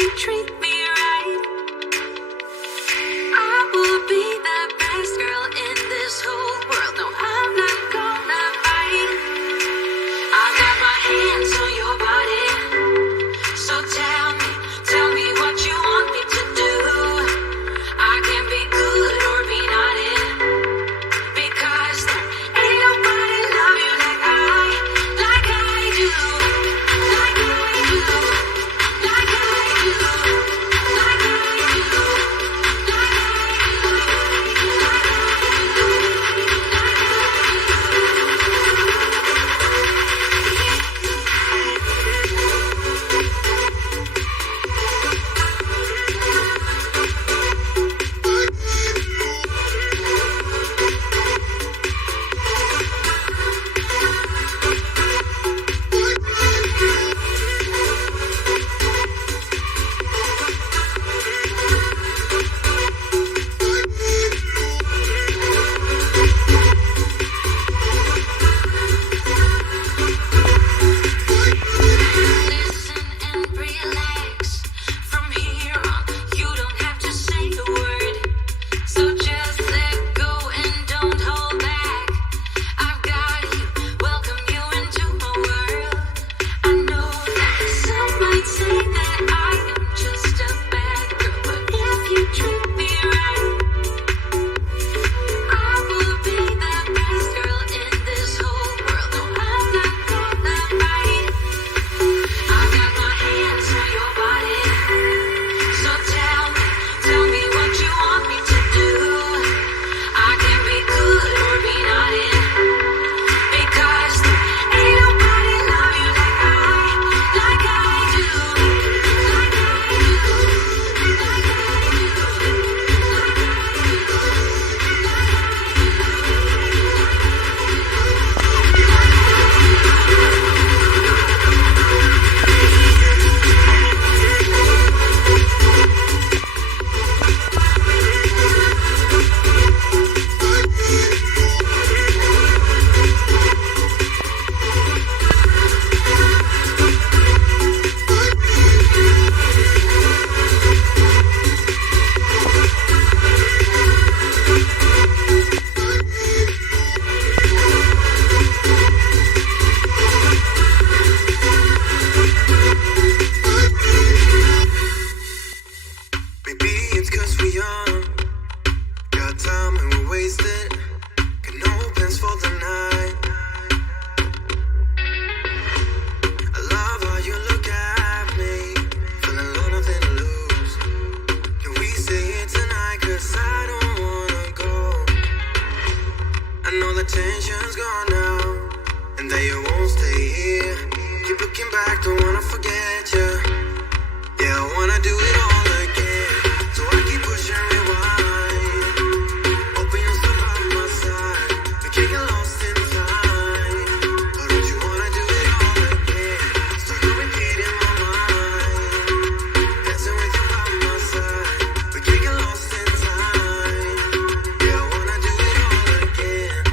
you treat me right, I will be the best girl in this whole world. No, I'm not gonna fight. I got my hands on your body, so tell me what you want me to do. I can be good or be naughty, because there ain't nobody love you like I do, like I do, like I do, like I do, like I do. Listen and relax. From here on, you don't have to say a word. So just let go and don't hold back. I've got you, welcome you into my world. I know that some might say that I am just a bad girl, but if you treat me right, I will be the best girl in this whole world. No, I'm not gonna fight. I got my hands on your body, so tell me what you want me to do. I can be good or be naughty, because there ain't nobody love you like I do, like I do, like I do, Maybe it's 'cause we're young, got time and we're wasted, got no plans for the night. I love how you look at me, feeling low, nothing to lose. Can we say it tonight? 'Cause I don't wanna go. I know the tension's gone now, and that you won't stay here. Keep looking back, don't wanna forget you. Yeah, I wanna do it all again. So I keep pushing rewind, hoping you'll stop by my side. We can't get lost in time. Or don't you wanna do it all again? So you repeat in my mind, dancing with you by my side. We can't get lost in time. Yeah, I wanna do it all again.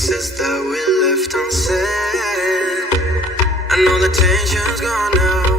pieces that we left unsaid. I know the tension's gone now.